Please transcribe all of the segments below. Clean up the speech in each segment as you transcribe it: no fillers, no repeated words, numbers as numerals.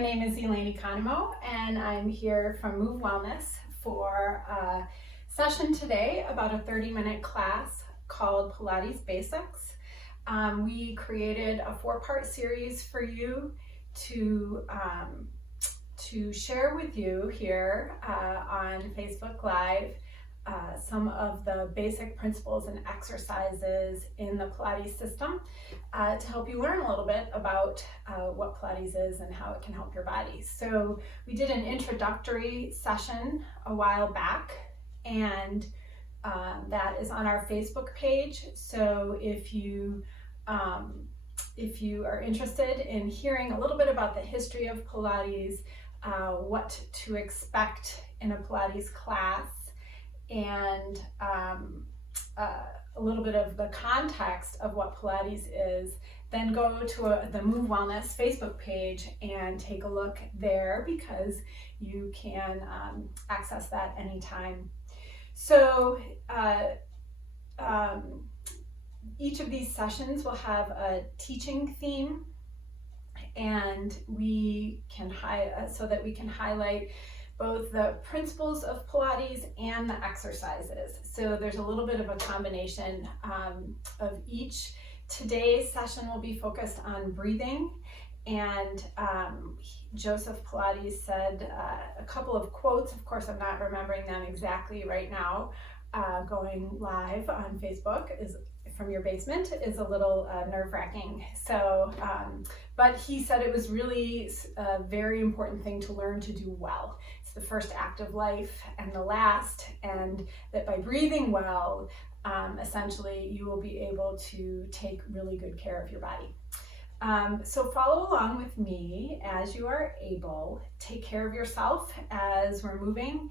My name is Elaine and I'm here from Move Wellness for a session today about a 30-minute class called Pilates Basics. We created a 4-part series for you to share with you here on Facebook Live some of the basic principles and exercises in the Pilates system to help you learn a little bit about what Pilates is and how it can help your body. So we did an introductory session a while back, and that is on our Facebook page. So if you are interested in hearing a little bit about the history of Pilates, what to expect in a Pilates class, and a little bit of the context of what Pilates is, then go to the Move Wellness Facebook page and take a look there, because you can access that anytime. So each of these sessions will have a teaching theme, and we can so that we can highlight both the principles of Pilates and the exercises. So there's a little bit of a combination of each. Today's session will be focused on breathing, and Joseph Pilates said a couple of quotes. Of course, I'm not remembering them exactly right now. Going live on Facebook is from your basement is a little nerve-wracking. So, but he said it was really a very important thing to learn to do well. It's the first act of life and the last, and that by breathing well, essentially you will be able to take really good care of your body. So follow along with me as you are able. Take care of yourself as we're moving.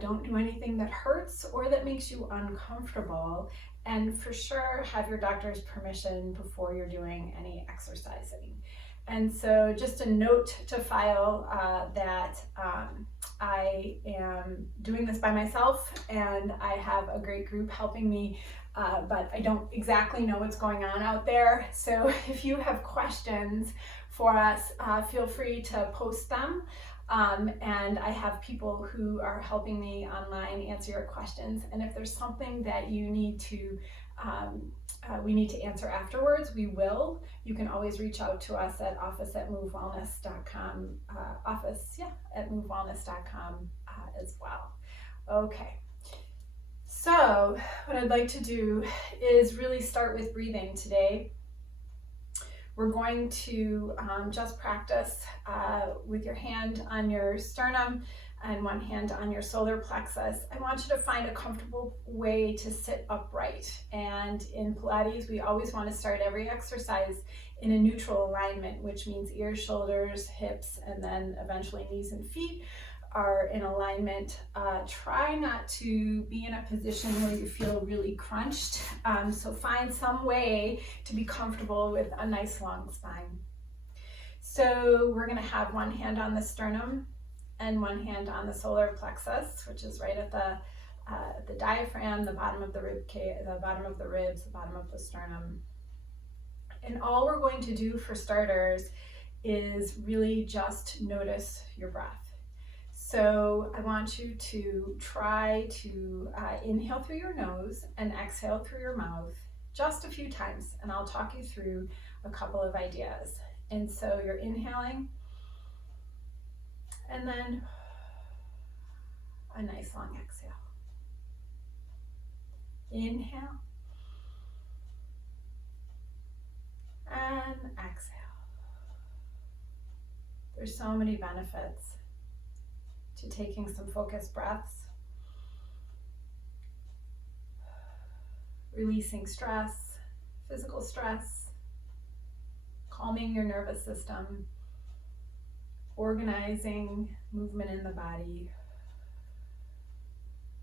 Don't do anything that hurts or that makes you uncomfortable, and for sure have your doctor's permission before you're doing any exercising. And so just a note to file that I am doing this by myself, and I have a great group helping me, but I don't exactly know what's going on out there. So if you have questions for us, feel free to post them. And I have people who are helping me online answer your questions. And if there's something that you need to, we need to answer afterwards, we will. You can always reach out to us at office@movewellness.com, office@movewellness.com as well. Okay. So what I'd like to do is really start with breathing today. We're going to just practice with your hand on your sternum and one hand on your solar plexus. I want you to find a comfortable way to sit upright. And in Pilates, we always want to start every exercise in a neutral alignment, which means ears, shoulders, hips, and then eventually knees and feet are in alignment. Try not to be in a position where you feel really crunched. So find some way to be comfortable with a nice long spine. So we're going to have one hand on the sternum and one hand on the solar plexus, which is right at the diaphragm, the bottom of the rib cage, the bottom of the ribs, the bottom of the sternum. And all we're going to do for starters is really just notice your breath. So I want you to try to inhale through your nose and exhale through your mouth just a few times, and I'll talk you through a couple of ideas. And so you're inhaling, and then a nice long exhale. Inhale and exhale. There's so many benefits to taking some focused breaths, releasing stress, physical stress, calming your nervous system, organizing movement in the body.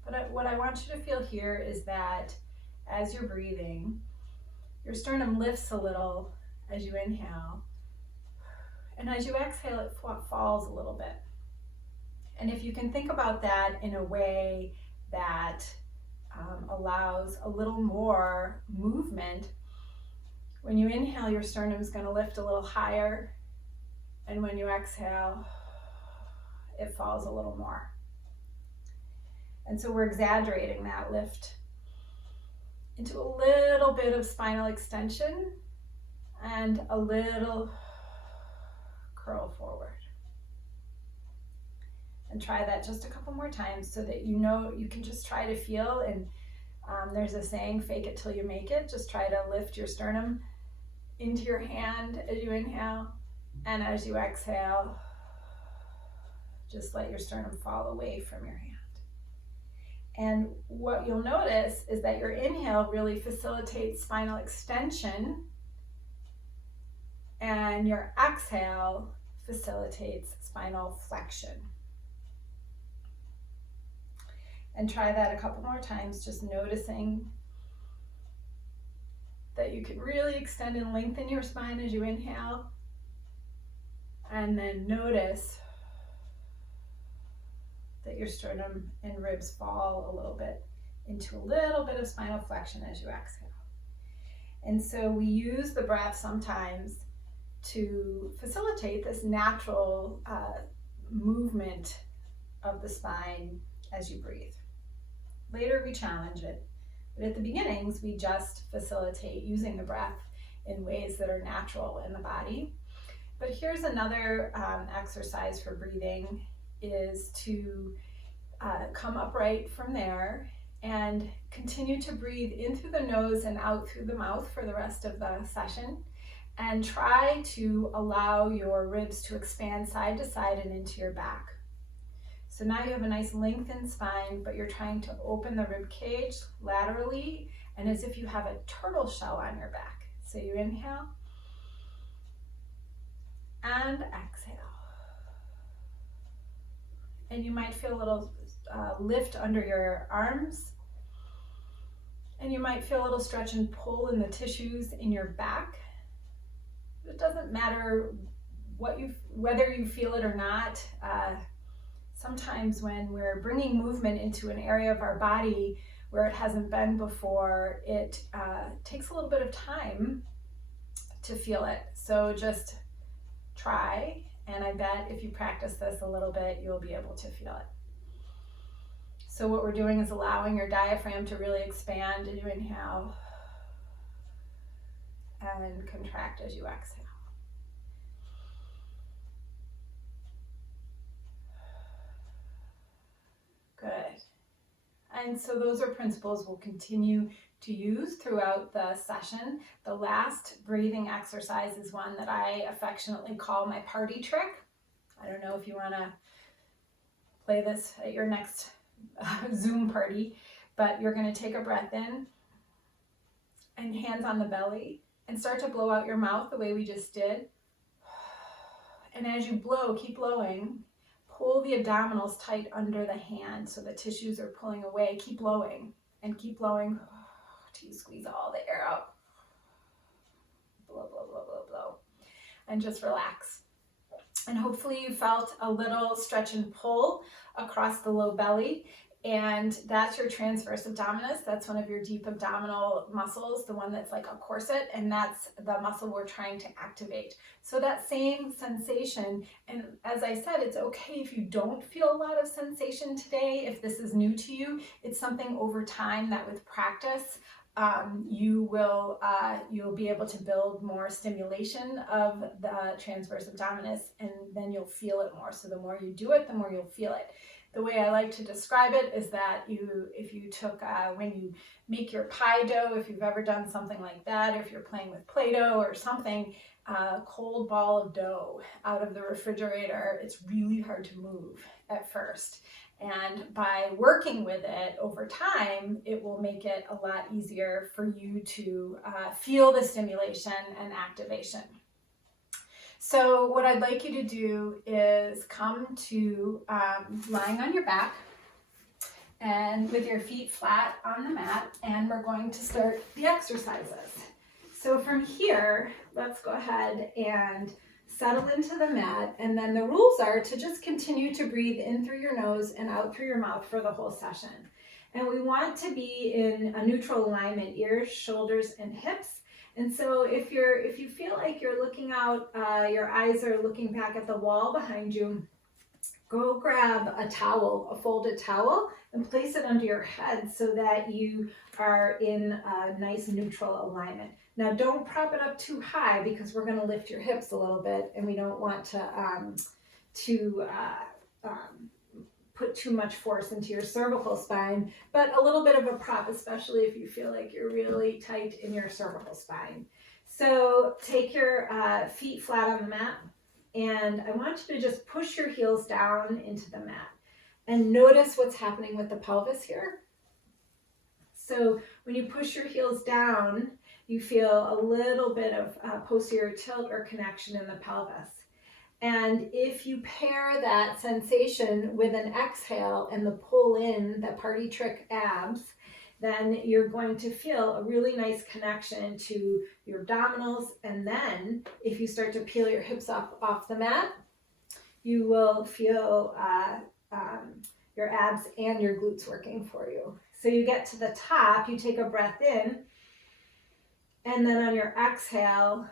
But what I want you to feel here is that as you're breathing, your sternum lifts a little as you inhale, and as you exhale, it falls a little bit. And if you can think about that in a way that allows a little more movement, when you inhale, your sternum is going to lift a little higher, And when you exhale, it falls a little more. And so we're exaggerating that lift into a little bit of spinal extension and a little curl forward. And try that just a couple more times so that you know you can just try to feel. And there's a saying, fake it till you make it. Just try to lift your sternum into your hand as you inhale, and as you exhale, just let your sternum fall away from your hand. And what you'll notice is that your inhale really facilitates spinal extension, and your exhale facilitates spinal flexion. And try that a couple more times, just noticing that you can really extend and lengthen your spine as you inhale. And then notice that your sternum and ribs fall a little bit into a little bit of spinal flexion as you exhale. And so we use the breath sometimes to facilitate this natural movement of the spine as you breathe. Later we challenge it, but at the beginnings we just facilitate using the breath in ways that are natural in the body. But here's another exercise for breathing, is to come upright from there and continue to breathe in through the nose and out through the mouth for the rest of the session, and try to allow your ribs to expand side to side and into your back. So now you have a nice lengthened spine, but you're trying to open the rib cage laterally and as if you have a turtle shell on your back. So you inhale and exhale. And you might feel a little lift under your arms, and you might feel a little stretch and pull in the tissues in your back. It doesn't matter whether you feel it or not. Sometimes when we're bringing movement into an area of our body where it hasn't been before, it takes a little bit of time to feel it. So just try, and I bet if you practice this a little bit, you'll be able to feel it. So what we're doing is allowing your diaphragm to really expand as you inhale and contract as you exhale. Good. And so those are principles we'll continue to use throughout the session. The last breathing exercise is one that I affectionately call my party trick. I don't know if you want to play this at your next Zoom party, but you're going to take a breath in and hands on the belly and start to blow out your mouth the way we just did. And as you blow, keep blowing. Pull the abdominals tight under the hand so the tissues are pulling away. Keep blowing and keep blowing till you squeeze all the air out. Blow, blow, blow, blow, blow. And just relax. And hopefully you felt a little stretch and pull across the low belly. And that's your transverse abdominis. That's one of your deep abdominal muscles, the one that's like a corset, and that's the muscle we're trying to activate. So that same sensation, and as I said, it's okay if you don't feel a lot of sensation today. If this is new to you, it's something over time that with practice, you'll be able to build more stimulation of the transverse abdominis, and then you'll feel it more. So the more you do it, the more you'll feel it. The way I like to describe it is that if you took, when you make your pie dough, if you've ever done something like that, or if you're playing with Play-Doh or something, a cold ball of dough out of the refrigerator, it's really hard to move at first. And by working with it over time, it will make it a lot easier for you to feel the stimulation and activation. So what I'd like you to do is come to lying on your back and with your feet flat on the mat, and we're going to start the exercises. So from here, let's go ahead and settle into the mat, and then the rules are to just continue to breathe in through your nose and out through your mouth for the whole session. And we want to be in a neutral alignment, ears, shoulders, and hips. And so if you feel like you're looking out, your eyes are looking back at the wall behind you, go grab a towel, a folded towel, and place it under your head so that you are in a nice neutral alignment. Now don't prop it up too high because we're going to lift your hips a little bit, and we don't want to put too much force into your cervical spine, but a little bit of a prop, especially if you feel like you're really tight in your cervical spine. So take your feet flat on the mat, and I want you to just push your heels down into the mat and notice what's happening with the pelvis here. So when you push your heels down, you feel a little bit of posterior tilt or connection in the pelvis. And if you pair that sensation with an exhale and the pull in, the party trick abs, then you're going to feel a really nice connection to your abdominals. And then if you start to peel your hips up off the mat, you will feel your abs and your glutes working for you. So you get to the top, you take a breath in, and then on your exhale,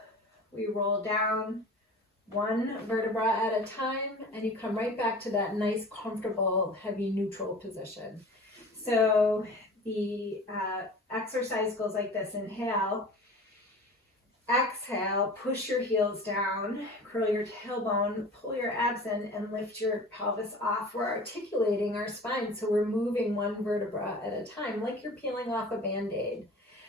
we roll down one vertebra at a time, and you come right back to that nice, comfortable, heavy, neutral position. So the exercise goes like this. Inhale, exhale, push your heels down, curl your tailbone, pull your abs in, and lift your pelvis off. We're articulating our spine, so we're moving one vertebra at a time, like you're peeling off a Band-Aid.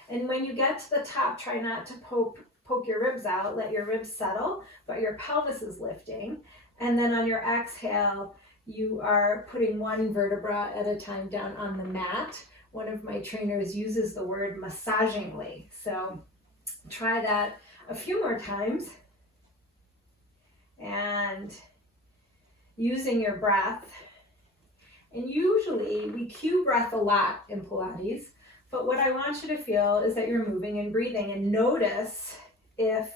And when you get to the top, try not to poke your ribs out, let your ribs settle, but your pelvis is lifting. And then on your exhale, you are putting one vertebra at a time down on the mat. One of my trainers uses the word massagingly. So try that a few more times. And using your breath. And usually we cue breath a lot in Pilates, but what I want you to feel is that you're moving and breathing, and notice if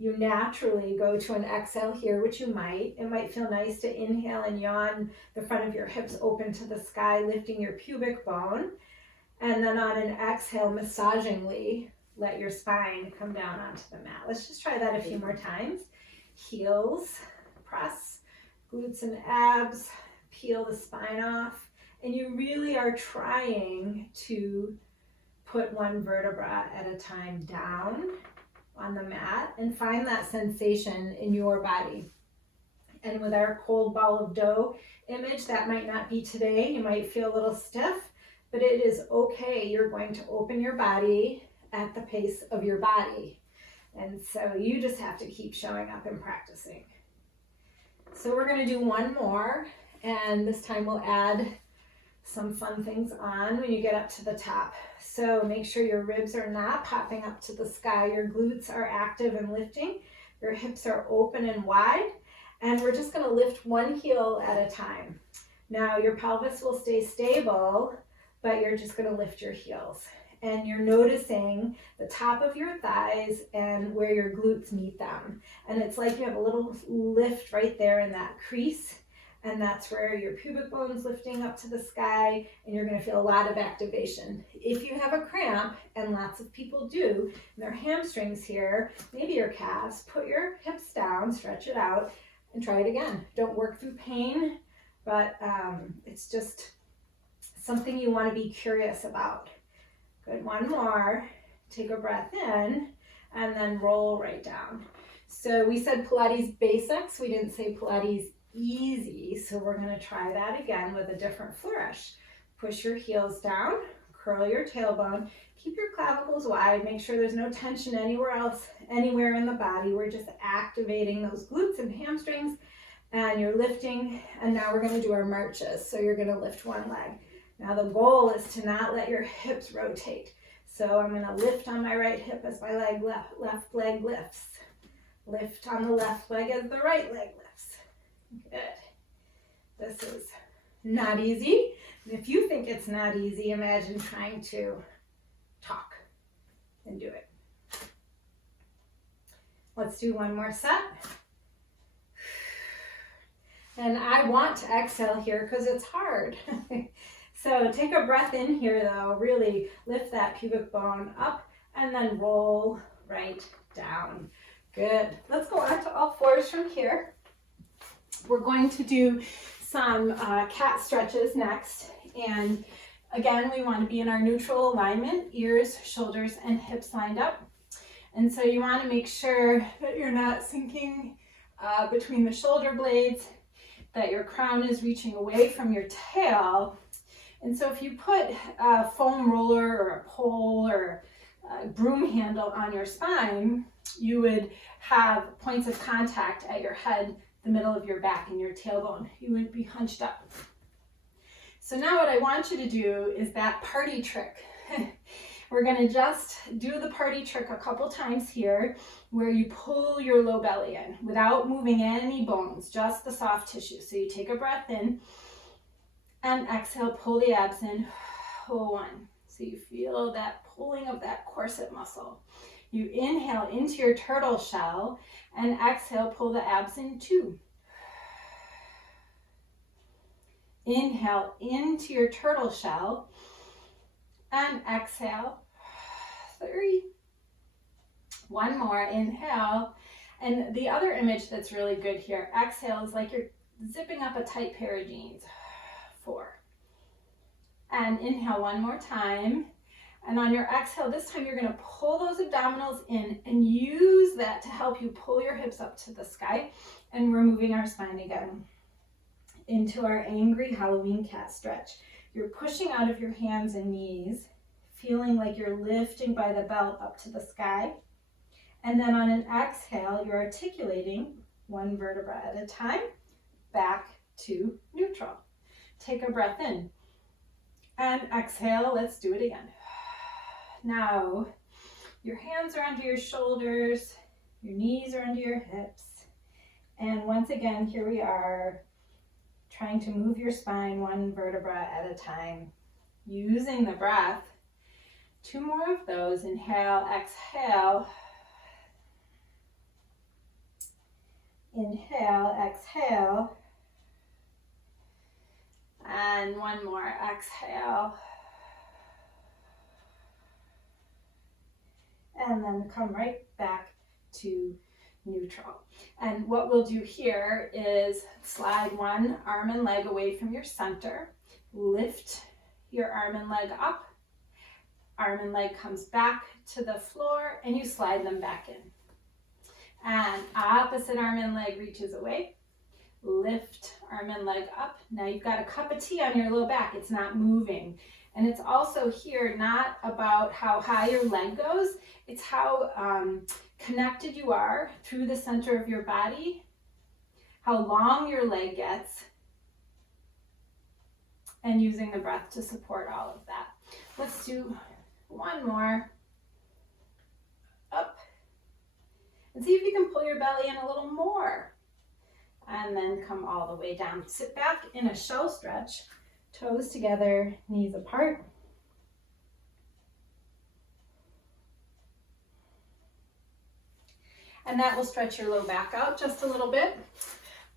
you naturally go to an exhale here, which you might. It might feel nice to inhale and yawn the front of your hips open to the sky, lifting your pubic bone. And then on an exhale, massagingly, let your spine come down onto the mat. Let's just try that a few more times. Heels, press, glutes and abs, peel the spine off. And you really are trying to put one vertebra at a time down on the mat and find that sensation in your body. And with our cold ball of dough image, that might not be today. You might feel a little stiff, but it is okay. You're going to open your body at the pace of your body. And so you just have to keep showing up and practicing. So we're going to do one more, and this time we'll add some fun things on when you get up to the top. So make sure your ribs are not popping up to the sky. Your glutes are active and lifting. Your hips are open and wide. And we're just going to lift one heel at a time. Now your pelvis will stay stable, but you're just going to lift your heels. And you're noticing the top of your thighs and where your glutes meet them. And it's like you have a little lift right there in that crease. And that's where your pubic bone's lifting up to the sky, and you're going to feel a lot of activation. If you have a cramp, and lots of people do, and their hamstrings here, maybe your calves, put your hips down, stretch it out, and try it again. Don't work through pain, but it's just something you want to be curious about. Good, one more. Take a breath in, and then roll right down. So we said Pilates basics. We didn't say Pilates easy, so we're going to try that again with a different flourish. Push your heels down, curl your tailbone, keep your clavicles wide, make sure there's no tension anywhere else, anywhere in the body. We're just activating those glutes and hamstrings, and you're lifting. And now we're going to do our marches. So you're going to lift one leg. Now the goal is to not let your hips rotate. So I'm going to lift on my right hip as my left leg lifts. Lift on the left leg as the right leg lifts. Good. This is not easy. And if you think it's not easy, imagine trying to talk and do it. Let's do one more set. And I want to exhale here because it's hard. So take a breath in here though, really lift that pubic bone up and then roll right down. Good. Let's go on to all fours from here. We're going to do some cat stretches next. And again, we want to be in our neutral alignment, ears, shoulders, and hips lined up. And so you want to make sure that you're not sinking between the shoulder blades, that your crown is reaching away from your tail. And so if you put a foam roller or a pole or a broom handle on your spine, you would have points of contact at your head, the middle of your back, and your tailbone. You would be hunched up. So now what I want you to do is that party trick. We're going to just do the party trick a couple times here where you pull your low belly in without moving any bones, just the soft tissue. So you take a breath in and exhale, pull the abs in. 1. So you feel that pulling of that corset muscle. You inhale into your turtle shell and exhale, pull the abs in. 2. Inhale into your turtle shell and exhale. 3. 1 more, inhale. And the other image that's really good here, exhale is like you're zipping up a tight pair of jeans. 4. And inhale 1 more time. And on your exhale, this time you're going to pull those abdominals in and use that to help you pull your hips up to the sky. And we're moving our spine again into our angry Halloween cat stretch. You're pushing out of your hands and knees, feeling like you're lifting by the belt up to the sky. And then on an exhale, you're articulating 1 vertebra at a time, back to neutral. Take a breath in and exhale. Let's do it again. Now, your hands are under your shoulders, your knees are under your hips. And once again, here we are, trying to move your spine 1 vertebra at a time, using the breath. 2 more of those. Inhale, exhale. Inhale, exhale. And 1 more, exhale. And then come right back to neutral. And what we'll do here is slide 1 arm and leg away from your center. Lift your arm and leg up. Arm and leg comes back to the floor and you slide them back in. And opposite arm and leg reaches away. Lift arm and leg up. Now you've got a cup of tea on your low back. It's not moving. And it's also here not about how high your leg goes. It's how connected you are through the center of your body, how long your leg gets, and using the breath to support all of that. Let's do 1 more. Up. And see if you can pull your belly in a little more. And then come all the way down. Sit back in a shell stretch, toes together, knees apart. And that will stretch your low back out just a little bit.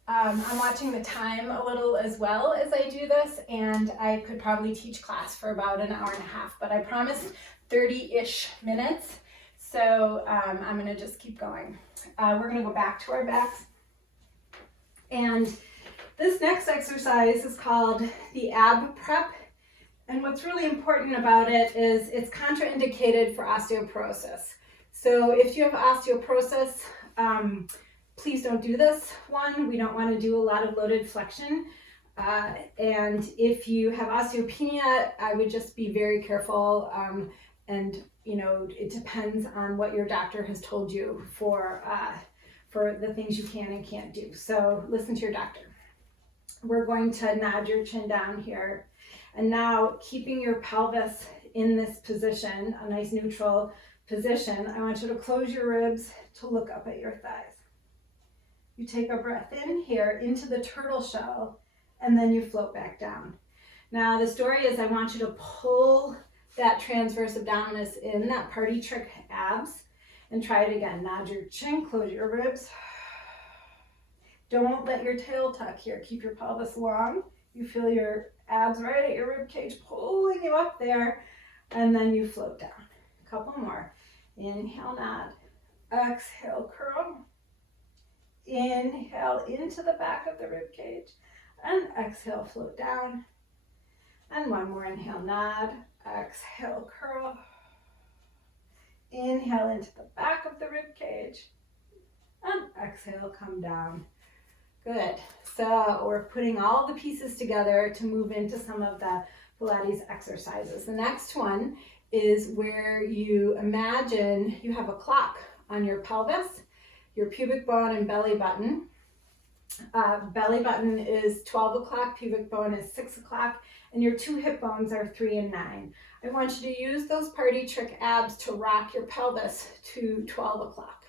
I'm watching the time a little as well as I do this, and I could probably teach class for about an hour and a half, but I promised 30-ish minutes, so I'm gonna just keep going. We're gonna go back to our backs. And this next exercise is called the ab prep. And what's really important about it is it's contraindicated for osteoporosis. So if you have osteoporosis, please don't do this one. We don't want to do a lot of loaded flexion. And if you have osteopenia, I would just be very careful. And you know, it depends on what your doctor has told you for the things you can and can't do. So listen to your doctor. We're going to nod your chin down here. And now keeping your pelvis in this position, a nice neutral position, I want you to close your ribs to look up at your thighs. You take a breath in here into the turtle shell, and then you float back down. Now the story is I want you to pull that transverse abdominis in, that party trick abs, and try it again. Nod your chin, close your ribs. Don't let your tail tuck here. Keep your pelvis long. You feel your abs right at your rib cage pulling you up there, and then you float down. A couple more. Inhale, nod. exhale, curl. Inhale into the back of the rib cage, and exhale, float down. And one more inhale, nod. Exhale, curl. Inhale into the back of the rib cage, and exhale, come down. Good. So we're putting all the pieces together to move into some of the Pilates exercises. The next one is where you imagine you have a clock on your pelvis, your pubic bone and belly button. Belly button is 12 o'clock, pubic bone is 6 o'clock, and your two hip bones are 3 and 9. I want you to use those party trick abs to rock your pelvis to 12 o'clock.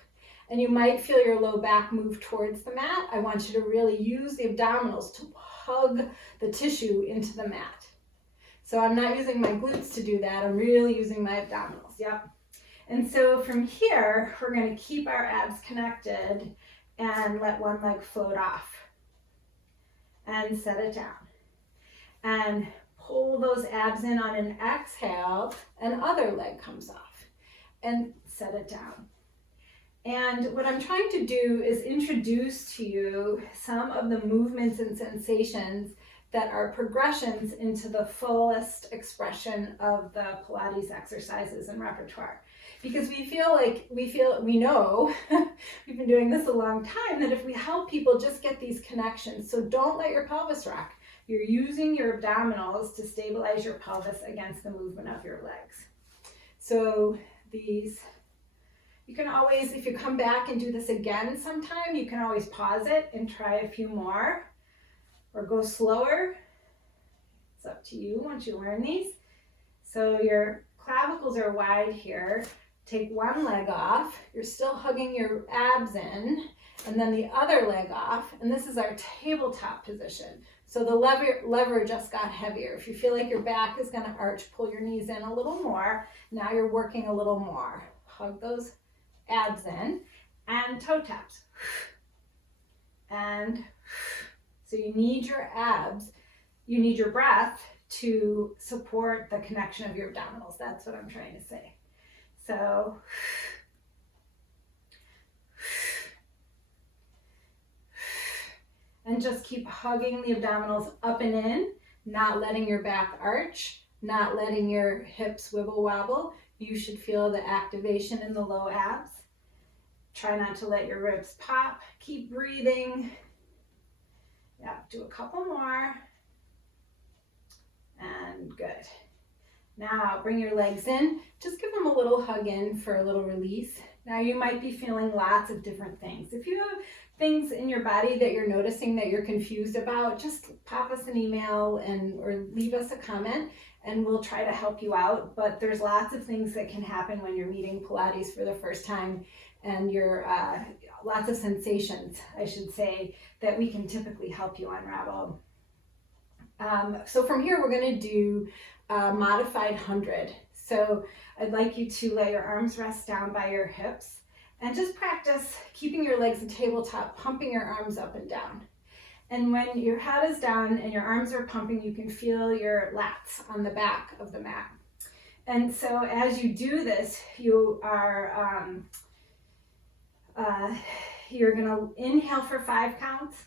And you might feel your low back move towards the mat. I want you to really use the abdominals to hug the tissue into the mat. So I'm not using my glutes to do that. I'm really using my abdominals. Yep. And so from here, we're going to keep our abs connected and let one leg float off. And set it down. And pull those abs in on an exhale, and other leg comes off. And set it down. And what I'm trying to do is introduce to you some of the movements and sensations that are progressions into the fullest expression of the Pilates exercises and repertoire. Because we know, we've been doing this a long time, that if we help people just get these connections, so don't let your pelvis rock. You're using your abdominals to stabilize your pelvis against the movement of your legs. So these, you can always, if you come back and do this again sometime, you can always pause it and try a few more or go slower. It's up to you once you learn these. So your clavicles are wide here. Take one leg off. You're still hugging your abs in, and then the other leg off. And this is our tabletop position. So the lever just got heavier. If you feel like your back is going to arch, pull your knees in a little more. Now you're working a little more. Hug those abs in, and toe taps. And so you need your abs, you need your breath to support the connection of your abdominals. That's what I'm trying to say. So and just keep hugging the abdominals up and in, not letting your back arch, not letting your hips wibble wobble. You should feel the activation in the low abs. Try not to let your ribs pop. Keep breathing. Yeah, do a couple more. And good. Now bring your legs in. Just give them a little hug in for a little release. Now you might be feeling lots of different things. If you have things in your body that you're noticing that you're confused about, just pop us an email or leave us a comment, and we'll try to help you out. But there's lots of things that can happen when you're meeting Pilates for the first time, and you're lots of sensations, I should say, that we can typically help you unravel. So from here, we're going to do modified 100. So I'd like you to let your arms rest down by your hips and just practice keeping your legs in tabletop, pumping your arms up and down. And when your head is down and your arms are pumping, you can feel your lats on the back of the mat. And so as you do this, you are you're going to inhale for 5 counts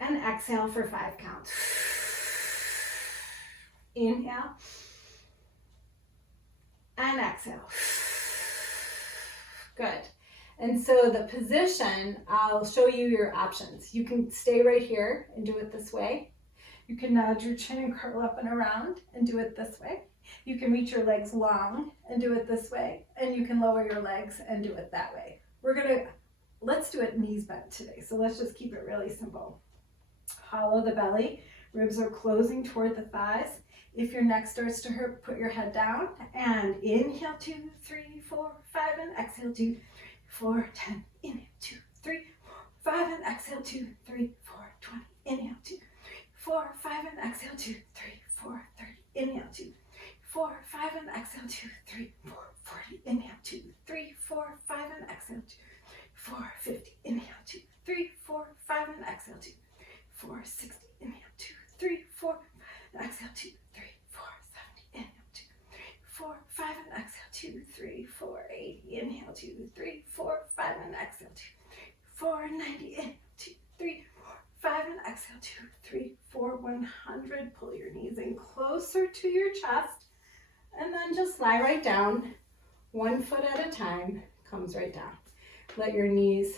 and exhale for 5 counts. Inhale and exhale. Good. And so the position, I'll show you your options. You can stay right here and do it this way. You can nod your chin and curl up and around and do it this way. You can reach your legs long and do it this way. And you can lower your legs and do it that way. Let's do it knees bent today. So let's just keep it really simple. Hollow the belly. Ribs are closing toward the thighs. If your neck starts to hurt, put your head down and inhale 2, 3, 4, 5 and exhale 2, 3, 4, 10. Inhale 2, 3, 4, 5 and exhale 2, 3, 4, 20. Inhale 2, 3, 4, 5 and exhale 2, 3, 4, 30. Inhale 2, 3, 4, 5 and exhale 2, 3, 4, 40. Inhale 2, 3, 4, 5 and exhale 2, 4, 50. Inhale 2, 3, 4, 5 and exhale 2, 4, 60. Inhale 2, 3, 4 and exhale 2, 3, 4, 70. Inhale 2, 3, 4, 5, and exhale, 2, 3, 4, 80. Inhale, 2, 3, 4, 5, and exhale, 2, 3, 4, 90. In, 2, 3, 4, 5, and exhale, 2, 3, 4, 100. Pull your knees in closer to your chest, and then just lie right down. 1 foot at a time, comes right down. Let your knees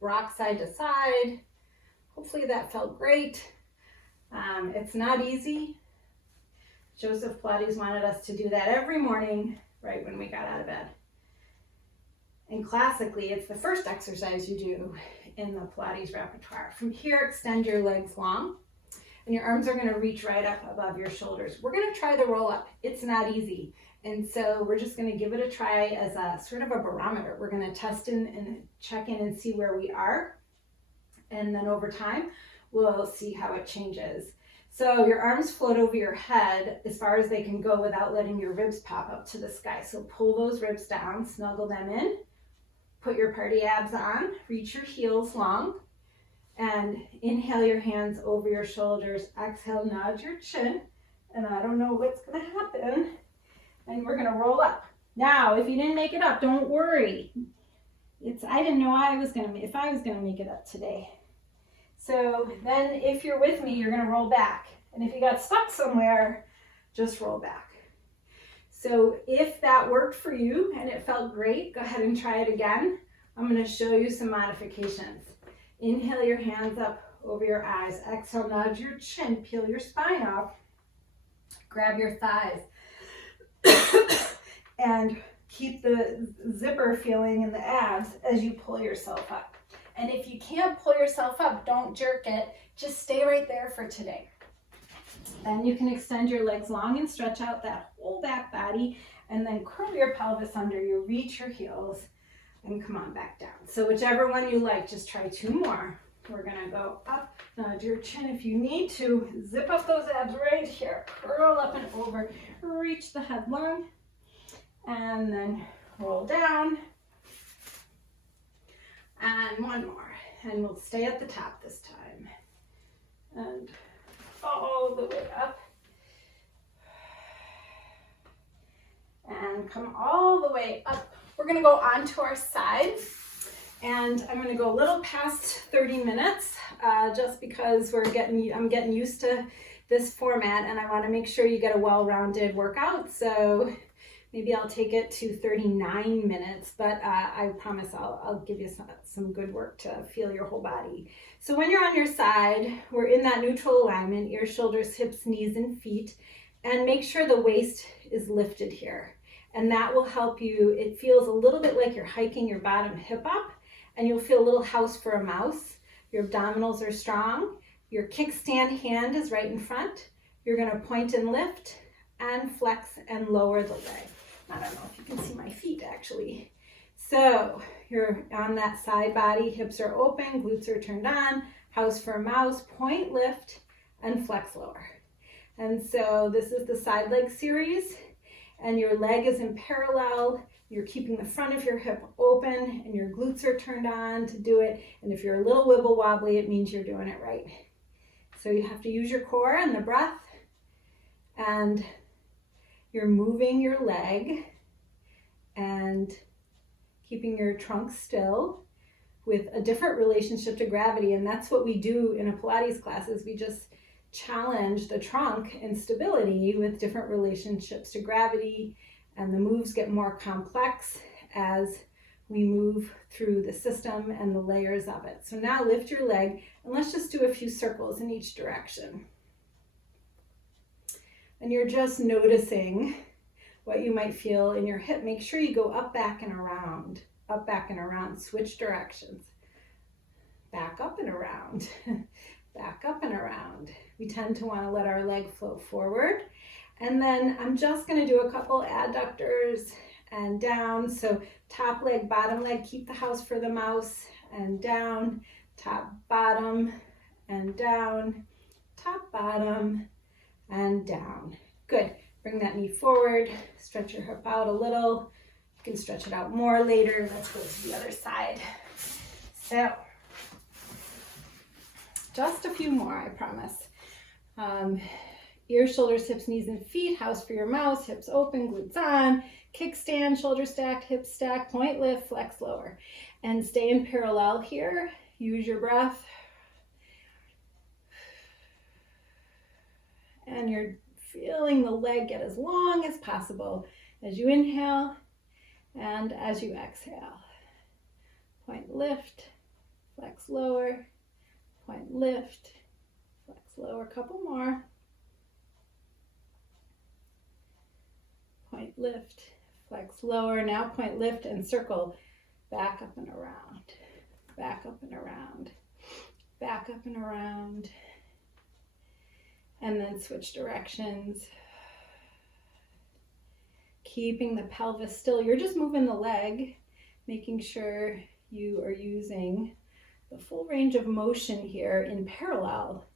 rock side to side. Hopefully that felt great. It's not easy. Joseph Pilates wanted us to do that every morning right when we got out of bed. And classically, it's the first exercise you do in the Pilates repertoire. From here, extend your legs long, and your arms are going to reach right up above your shoulders. We're going to try the roll up. It's not easy. And so we're just going to give it a try as a sort of a barometer. We're going to test in and check in and see where we are. And then over time, we'll see how it changes. So your arms float over your head as far as they can go without letting your ribs pop up to the sky. So pull those ribs down, snuggle them in, put your party abs on, reach your heels long, and inhale your hands over your shoulders. Exhale, nod your chin, and I don't know what's going to happen. And we're going to roll up. Now, if you didn't make it up, don't worry. I didn't know if I was going to make it up today. So then if you're with me, you're going to roll back. And if you got stuck somewhere, just roll back. So if that worked for you and it felt great, go ahead and try it again. I'm going to show you some modifications. Inhale your hands up over your eyes. Exhale, nod your chin, peel your spine up. Grab your thighs. And keep the zipper feeling in the abs as you pull yourself up. And if you can't pull yourself up, don't jerk it. Just stay right there for today. Then you can extend your legs long and stretch out that whole back body, and then curl your pelvis under you, reach your heels, and come on back down. So whichever one you like, just try 2 more. We're gonna go up, nod your chin if you need to. Zip up those abs right here. Curl up and over, reach the head long, and then roll down. And 1 more, and we'll stay at the top this time. And all the way up. And come all the way up. We're gonna go onto our side, and I'm gonna go a little past 30 minutes, just because I'm getting used to this format, and I wanna make sure you get a well-rounded workout. So maybe I'll take it to 39 minutes, but I promise I'll give you some good work to feel your whole body. So when you're on your side, we're in that neutral alignment, ears, shoulders, hips, knees, and feet, and make sure the waist is lifted here. And that will help you. It feels a little bit like you're hiking your bottom hip up, and you'll feel a little house for a mouse. Your abdominals are strong. Your kickstand hand is right in front. You're gonna point and lift and flex and lower the leg. I don't know if you can see my feet actually. So you're on that side body, hips are open, glutes are turned on, house for a mouse, point, lift, and flex lower. And so this is the side leg series, and your leg is in parallel. You're keeping the front of your hip open, and your glutes are turned on to do it. And if you're a little wibble wobbly, it means you're doing it right. So you have to use your core and the breath, and you're moving your leg and keeping your trunk still with a different relationship to gravity. And that's what we do in a Pilates class, is we just challenge the trunk and stability with different relationships to gravity. And the moves get more complex as we move through the system and the layers of it. So now lift your leg, and let's just do a few circles in each direction. And you're just noticing what you might feel in your hip. Make sure you go up, back, and around. Up, back, and around. Switch directions. Back up and around. Back up and around. We tend to want to let our leg float forward. And then I'm just going to do a couple adductors and down. So top leg, bottom leg, keep the house for the mouse, and down. Top, bottom, and down. Top, bottom, and down. Good. Bring that knee forward, stretch your hip out a little. You can stretch it out more later. Let's go to the other side. So, just a few more, I promise. Ears, shoulders, hips, knees, and feet. House for your mouse. Hips open, glutes on. Kickstand, shoulder stacked, hips stacked. Point lift, flex lower. And stay in parallel here. Use your breath. And you're feeling the leg get as long as possible as you inhale and as you exhale. Point lift, flex lower, point lift, flex lower, couple more. Point lift, flex lower. Now point lift and circle back up and around, back up and around, back up and around. And then switch directions. Keeping the pelvis still. You're just moving the leg, making sure you are using the full range of motion here in parallel.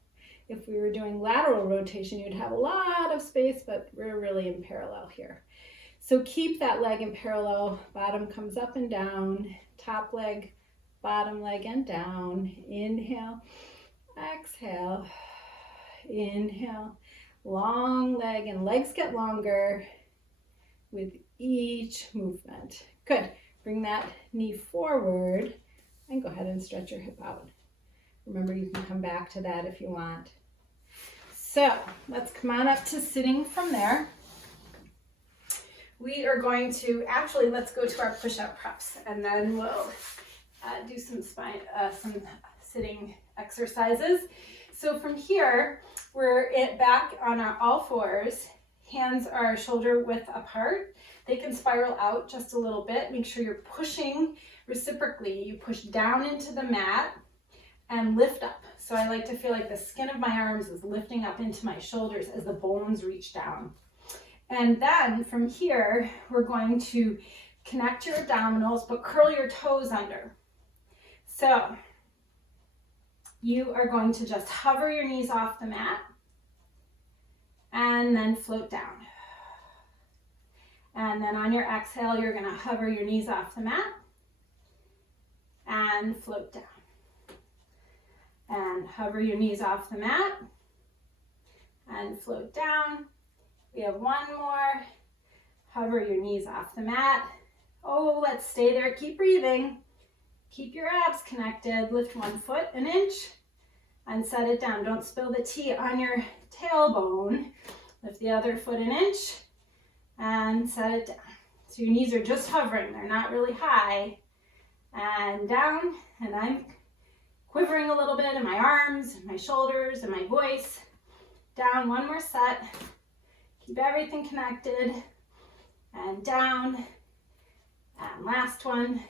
If we were doing lateral rotation, you'd have a lot of space, but we're really in parallel here. So keep that leg in parallel. Bottom comes up and down. Top leg, bottom leg, and down. Inhale, exhale. Inhale, long leg, and legs get longer with each movement. Good. Bring that knee forward and go ahead and stretch your hip out. Remember, you can come back to that if you want. So let's come on up to sitting from there. We are going to, actually, let's go to our push-up preps, and then we'll do some sitting exercises. So from here, we're back on our all fours. Hands are shoulder width apart. They can spiral out just a little bit. Make sure you're pushing reciprocally. You push down into the mat and lift up. So I like to feel like the skin of my arms is lifting up into my shoulders as the bones reach down. And then from here, we're going to connect your abdominals, but curl your toes under. So you are going to just hover your knees off the mat and then float down. And then on your exhale, you're going to hover your knees off the mat and float down. And hover your knees off the mat and float down. We have one more. Hover your knees off the mat. Oh, let's stay there. Keep breathing. Keep your abs connected. Lift one foot an inch and set it down. Don't spill the tea on your tailbone. Lift the other foot an inch and set it down. So your knees are just hovering. They're not really high. And down. And I'm quivering a little bit in my arms, my shoulders, and my voice. Down, one more set. Keep everything connected. And down. And last one.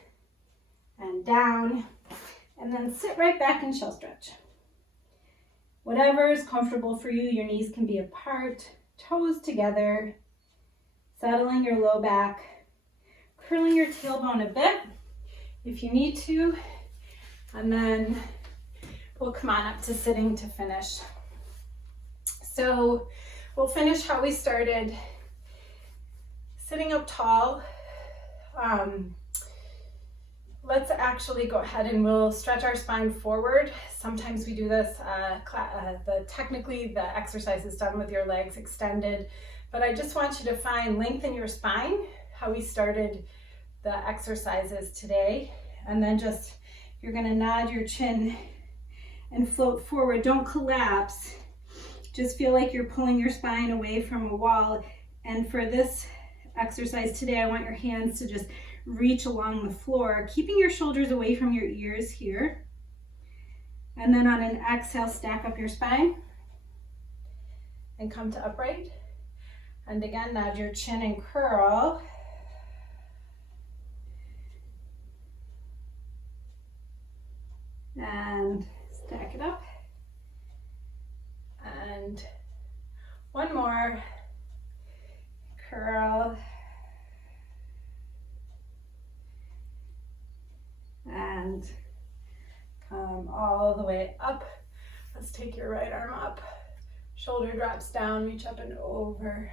And down. And then sit right back in shell stretch. Whatever is comfortable for you. Your knees can be apart, toes together, settling your low back, curling your tailbone a bit if you need to, and then we'll come on up to sitting to finish. So we'll finish how we started, sitting up tall. Let's actually go ahead and we'll stretch our spine forward. Sometimes we do this, technically the exercise is done with your legs extended, but I just want you to lengthen your spine, how we started the exercises today. And then you're gonna nod your chin and float forward. Don't collapse. Just feel like you're pulling your spine away from a wall. And for this exercise today, I want your hands to just reach along the floor, keeping your shoulders away from your ears here. And then on an exhale, stack up your spine and come to upright. And again, nod your chin and curl. And stack it up. And one more. Curl. And come all the way up. Let's take your right arm up. Shoulder drops down, reach up and over.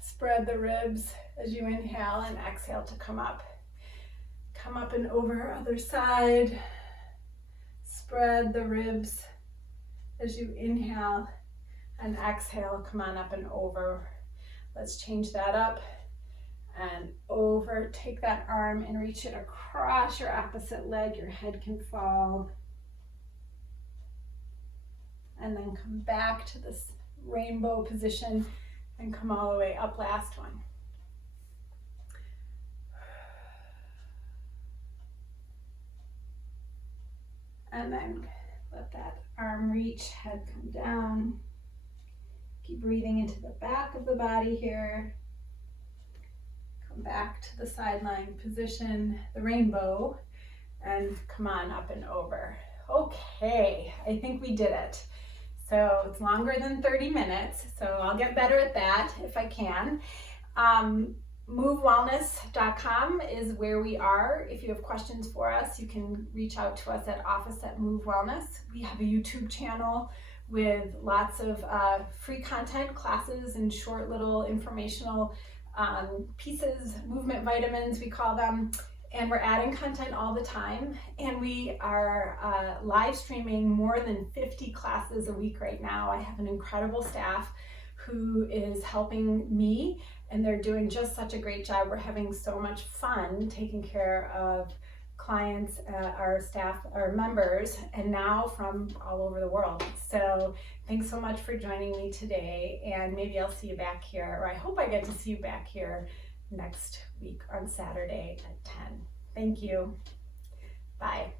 Spread the ribs as you inhale and exhale to come up. Come up and over, other side. Spread the ribs. As you inhale and exhale, come on up and over. Let's change that up and over. Take that arm and reach it across your opposite leg. Your head can fall. And then come back to this rainbow position and come all the way up. Last one. And then let that arm reach, head come down. Keep breathing into the back of the body here. Come back to the sideline position, the rainbow, and come on up and over. Okay, I think we did it. So it's longer than 30 minutes, so I'll get better at that if I can. MoveWellness.com is where we are. If you have questions for us, you can reach out to us at office@Move Wellness. We have a YouTube channel with lots of free content, classes, and short little informational pieces, movement vitamins we call them. And we're adding content all the time. And we are live streaming more than 50 classes a week right now. I have an incredible staff who is helping me, and they're doing just such a great job. We're having so much fun taking care of clients, our staff, our members, and now from all over the world. So thanks so much for joining me today, and maybe I'll see you back here, or I hope I get to see you back here next week on Saturday at 10. Thank you. Bye.